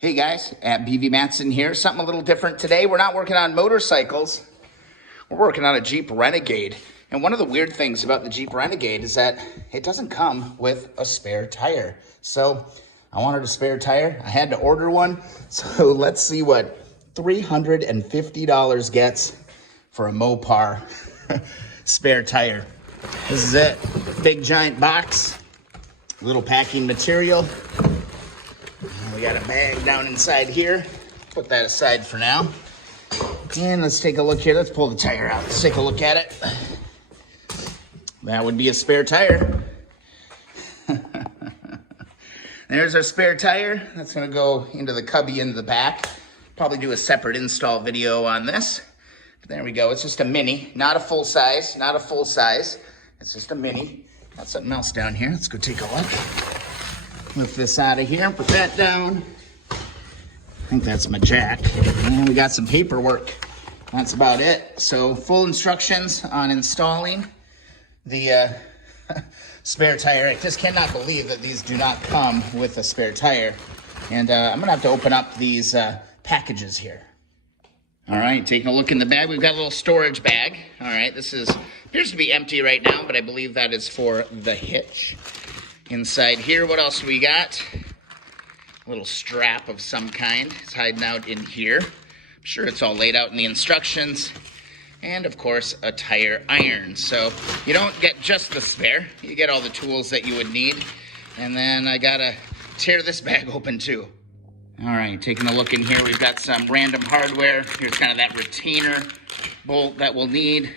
Hey guys, at BV Matson here. Something a little different today. We're not working on motorcycles. We're working on a Jeep Renegade. And one of the weird things about the Jeep Renegade is that it doesn't come with a spare tire. So I wanted a spare tire. I had to order one. So let's see what $350 gets for a Mopar spare tire. This is it. Big giant box, little packing material. We got a bag down inside here. Put that aside for now. And let's take a look here. Let's pull the tire out. Let's take a look at it. That would be a spare tire. There's our spare tire. That's gonna go into the cubby in the back. Probably do a separate install video on this. There we go. It's just a mini, not a full size, not a full size. It's just a mini. Got something else down here. Let's go take a look. Lift this out of here, put that down. I think that's my jack. And we got some paperwork. That's about it. So full instructions on installing the spare tire. I just cannot believe that these do not come with a spare tire. And I'm gonna have to open up these packages here. All right, taking a look in the bag. We've got a little storage bag. All right, this appears to be empty right now, but I believe that is for the hitch. Inside here, what else we got? A little strap of some kind. It's hiding out in here. I'm sure it's all laid out in the instructions. And of course, a tire iron. So you don't get just the spare. You get all the tools that you would need. And then I gotta tear this bag open too. All right, taking a look in here, we've got some random hardware. Here's kind of that retainer bolt that we'll need.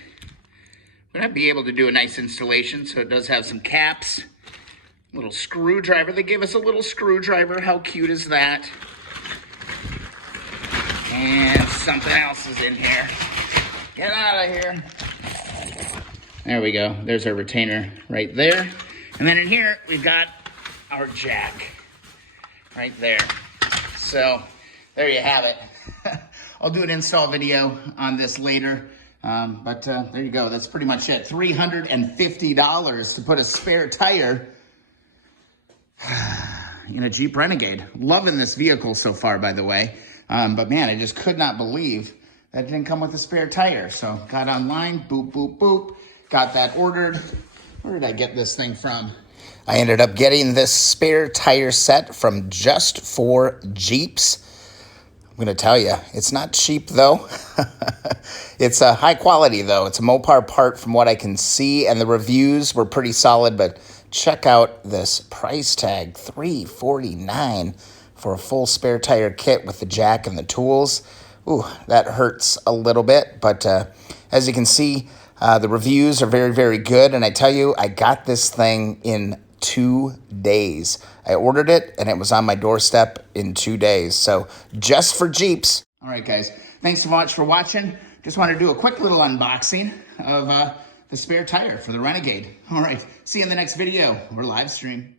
We're gonna be able to do a nice installation. So it does have some caps. Little screwdriver. They gave us a little screwdriver. How cute is that? And something else is in here. Get out of here. There we go. There's our retainer right there. And then in here, we've got our jack right there. So there you have it. I'll do an install video on this later. But there you go. That's pretty much it. $350 to put a spare tire in a Jeep Renegade. Loving this vehicle so far, by the way. But man, I just could not believe that it didn't come with a spare tire. So got online, boop, boop, boop. Got that ordered. Where did I get this thing from? I ended up getting this spare tire set from Just for Jeeps. I'm gonna tell you, it's not cheap though. It's a high quality though. It's a Mopar part from what I can see, and the reviews were pretty solid, but check out this price tag, $349 for a full spare tire kit with the jack and the tools. Ooh, that hurts a little bit, but as you can see, the reviews are very, very good. And I tell you, I got this thing in 2 days. I ordered it and it was on my doorstep in 2 days. So Just for Jeeps. All right, guys, thanks so much for watching. Just wanted to do a quick little unboxing of the spare tire for the Renegade. All right, see you in the next video or live stream.